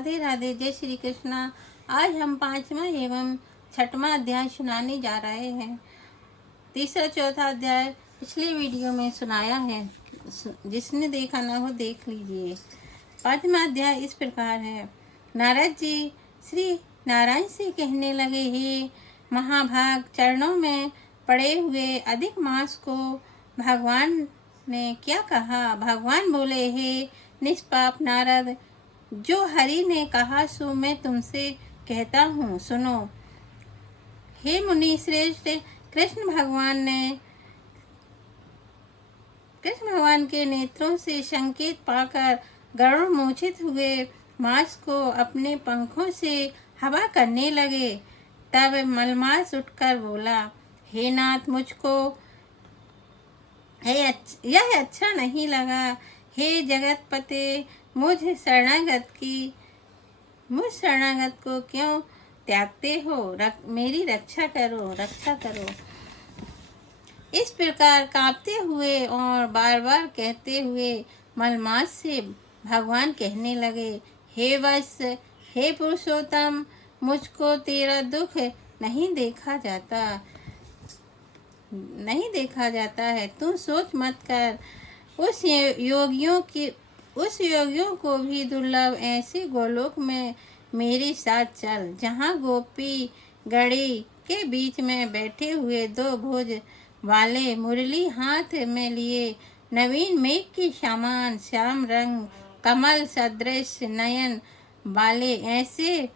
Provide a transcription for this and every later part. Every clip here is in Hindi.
राधे राधे, जय श्री कृष्णा। आज हम 5वां एवं 6वां अध्याय सुनाने जा रहे हैं। तीसरा चौथा अध्याय पिछले वीडियो में सुनाया है, जिसने देखा ना हो देख लीजिए। 5वां अध्याय इस प्रकार है। नारद जी श्री नारायण से कहने लगे, हे महाभाग, चरणों में पड़े हुए अधिक मास को भगवान ने क्या कहा। भगवान बोले, हे निष्पाप नारद, जो हरि ने कहा सो मैं तुमसे कहता हूँ, सुनो। हे मुनि श्रेष्ठ, कृष्ण भगवान के नेत्रों से संकेत पाकर गरुड़ मूर्छित हुए मास को अपने पंखों से हवा करने लगे। तब मलमास उठकर बोला, हे नाथ, मुझको यह अच्छा नहीं लगा। हे जगतपते, मुझ शरणागत को क्यों त्यागते हो? मेरी रक्षा करो। इस प्रकार कांपते हुए और बार बार कहते हुए मलमास से भगवान कहने लगे, हे वत्स, हे पुरुषोत्तम, मुझको तेरा दुख नहीं देखा जाता है। तू सोच मत कर। उस योगियों को भी दुर्लभ ऐसे गोलोक में मेरे साथ चल, जहाँ गोपी गड़ी के बीच में बैठे हुए दो भुज वाले, मुरली हाथ में लिए, नवीन मेघ के समान श्याम रंग, कमल सदृश नयन वाले ऐसे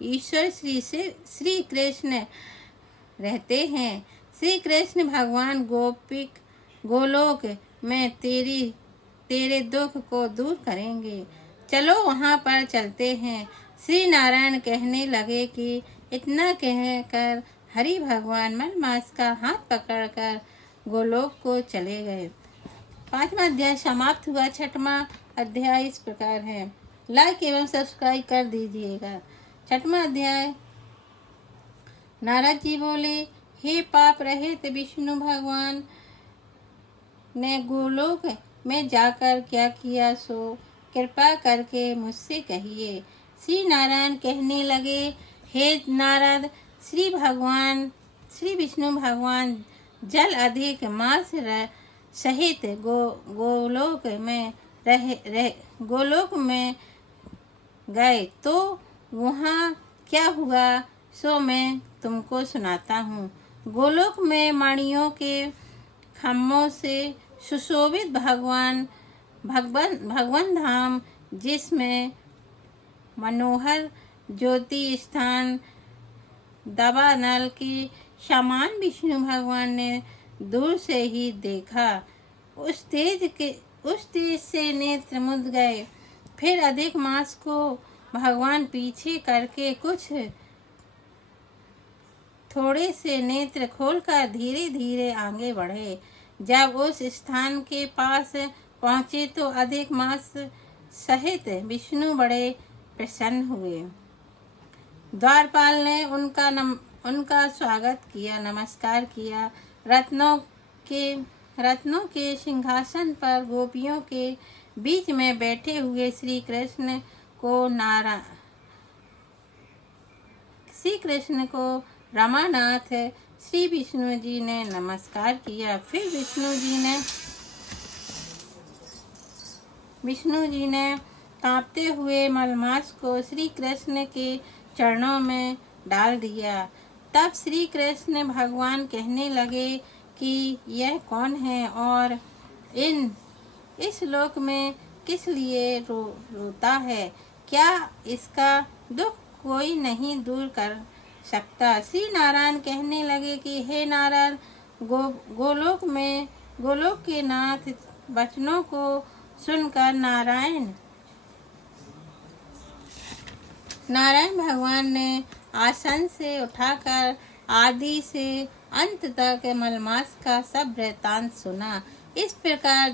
ईश्वर श्री कृष्ण रहते हैं। श्री कृष्ण भगवान गोलोक में तेरे दुख को दूर करेंगे। चलो वहाँ पर चलते हैं। श्री नारायण कहने लगे कि इतना कहकर हरि भगवान मलमास का हाथ पकड़कर गोलोक को चले गए। 5वां अध्याय समाप्त हुआ। 6वां अध्याय इस प्रकार है। लाइक एवं सब्सक्राइब कर दीजिएगा। 6वां अध्याय। नारद जी बोले, हे पाप रहित विष्णु भगवान ने गोलोक में जाकर क्या किया, सो कृपा करके मुझसे कहिए। श्री नारायण कहने लगे, हे नारद, श्री विष्णु भगवान जल अधिक मास सहित गोलोक में गए, तो वहाँ क्या हुआ सो मैं तुमको सुनाता हूँ। गोलोक में मणियों के खम्भों से सुशोभित भगवान धाम, जिसमें मनोहर ज्योति स्थान दवानल के समान विष्णु भगवान ने दूर से ही देखा। उस तेज से नेत्र मुद गए। फिर अधिक मास को भगवान पीछे करके कुछ थोड़े से नेत्र खोलकर धीरे धीरे आगे बढ़े। जब उस स्थान के पास पहुँचे तो अधिक मास सहित विष्णु बड़े प्रसन्न हुए। द्वारपाल ने उनका स्वागत किया, नमस्कार किया। रत्नों के सिंहासन पर गोपियों के बीच में बैठे हुए श्री कृष्ण को रमानाथ श्री विष्णु जी ने नमस्कार किया। फिर विष्णु जी ने कांपते हुए मलमास को श्री कृष्ण के चरणों में डाल दिया। तब श्री कृष्ण भगवान कहने लगे कि यह कौन है और इस लोक में किस लिए रोता है? क्या इसका दुख कोई नहीं दूर कर सकता? श्री नारायण कहने लगे कि हे नारद, गोलोक के नाथ वचनों को सुनकर नारायण भगवान ने आसन से उठाकर आदि से अंत तक मलमास का सब वृत्तांत सुना। इस प्रकार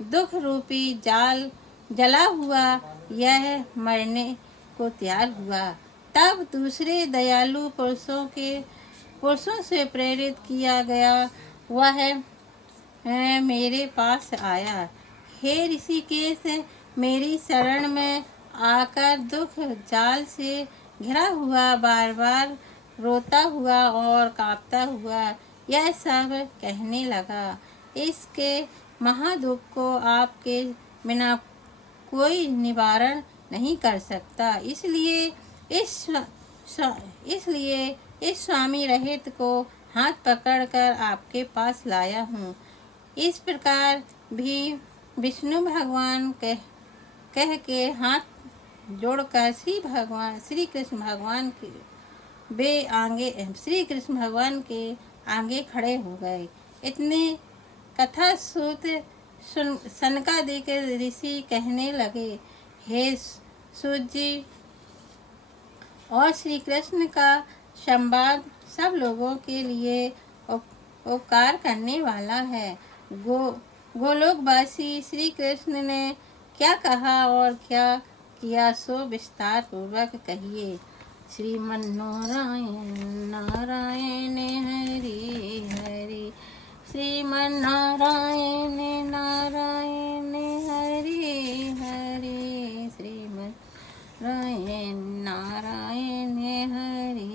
दुख रूपी जाल जला हुआ यह मरने को तैयार हुआ। तब दूसरे दयालु पुरुषों से प्रेरित किया गया वह मेरे पास आया। हे ऋषिकेश, मेरी शरण में आकर दुख जाल से घिरा हुआ बार बार रोता हुआ और कांपता हुआ यह सब कहने लगा, इसके महादुख को आपके बिना कोई निवारण नहीं कर सकता, इसलिए इस स्वामी रहित को हाथ पकड़कर आपके पास लाया हूँ। इस प्रकार भी विष्णु भगवान कह के हाथ जोड़कर श्री कृष्ण भगवान के आगे खड़े हो गए। इतने कथा सनकादिक ऋषि कहने लगे, हे सूत जी, और श्री कृष्ण का संवाद सब लोगों के लिए उपकार करने वाला है। गोलोकवासी श्री कृष्ण ने क्या कहा और क्या किया सो विस्तार पूर्वक कहिए। श्रीमन्नारायण नारायण हरि हरि, श्रीमन्नारायण नारायण हरि हरि, श्रीमन्नारायण नारायण हरि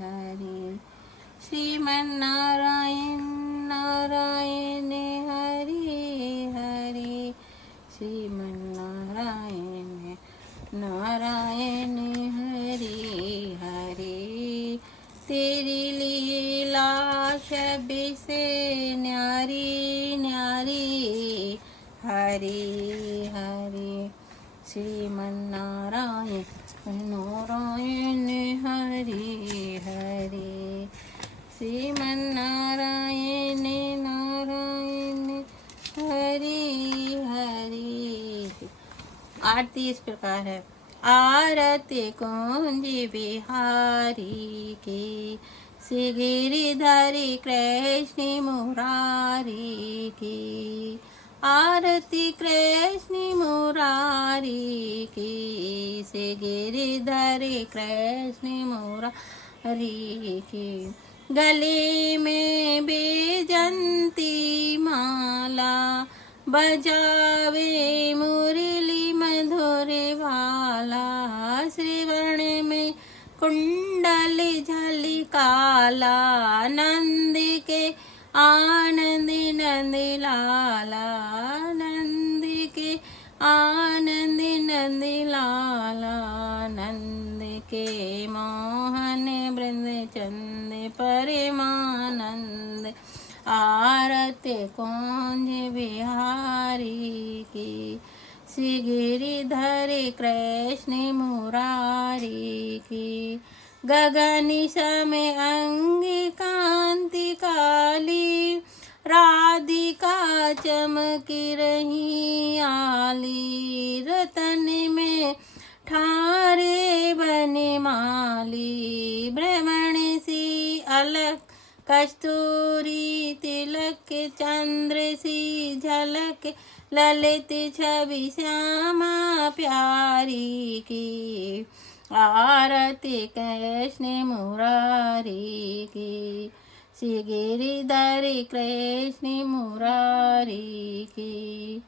हरि, श्रीमन्नारायण नारायण हरि हरि, श्रीमन्नारायण नारायण हरि हरि। तेरी लीला शबी से न्यारी न्यारी हरि हरि, श्रीमन्नारायण नारायण हरि हरि, श्रीमन्नारायण नारायण हरि हरि। आरती इस प्रकार है। आरती कुंज बिहारी की, श्री गिरिधरी कृष्ण मुरारी की, आरती कृष्ण मुरारी की, श्री गिरिधरी कृष्ण मुरारी की। गले में बेजंती माला, बजावे मुरली मधुर वाला, श्रवण में कुंडल झलकाला, नंद के आनंद नंद लाला, नंद के आनंद नंद लाला, नंद के मोहन बृंद चंद परमानंद। आरती कुंज बिहारी की, श्री गिरिधर कृष्ण मुरारी की। गगन समय अंग कांति काली, राधिका चमकी रही आली, रतन में ठारे बने माली, भ्रमण सी अलग कस्तूरी तिलक, चंद्र सी झलक ललित छवि श्यामा प्यारी की। आरती कृष्ण मुरारी की, श्री गिरिधर कृष्ण मुरारी की।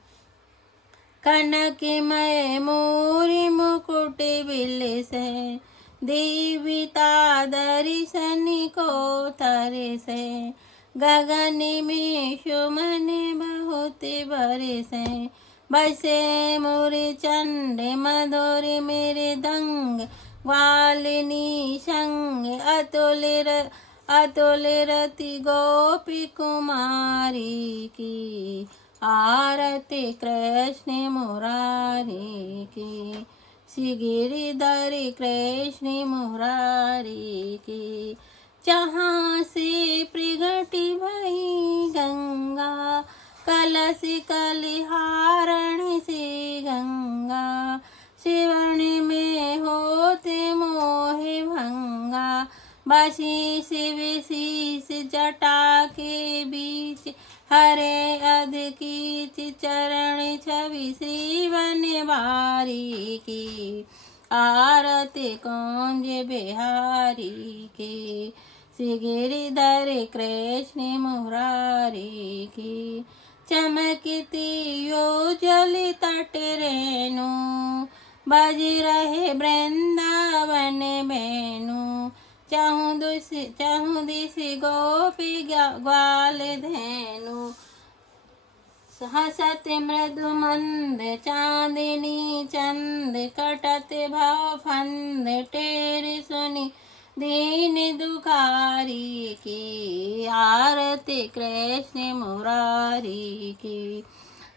कनकमय मोर मुकुट बिलसे, देविता दर्शन को तरसे, गगन में सुमन बहुत बरसे, बसे मोर चंड मधुर मेरे दंग, वालिनी संग अतुल रति गोपी कुमारी की। आरती कृष्ण मुरारी की, श्री गिरिधर कृष्ण मुरारी की। जहाँ से प्रगटी भई गंगा, कलश कलिहारण से गंगा, शिवन में होते मोहे भंगा, बसी शिव शीस जटा के बीच, हरे अधकीच चरण छवि श्री बनवारी की। आरती कुंज बिहारी की, श्री गिरिधर कृष्ण मुरारी की। चमकती यो जल तट रेणु, बज रहे वृंदावन वेणु, चहु दिस गोपी ग्वाल धेनु। हसत मृदु मंद चांदनी चंद, कटत भव फंद टेर सुनि दीन दुखारी की। आरती कृष्ण मुरारी की,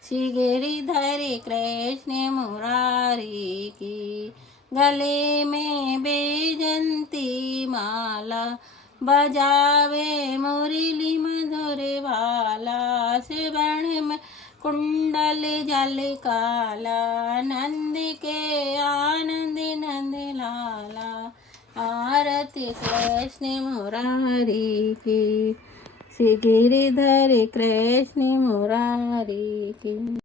श्री गिरिधर कृष्ण मुरारी की। गले में बैजंती माला, बजावे मुरली मधुर वाला। श्रवण में कुंडल जल काला, नंद के आनंद नंद लाला। आरती कृष्ण मुरारी की, श्री गिरिधर कृष्ण मुरारी की।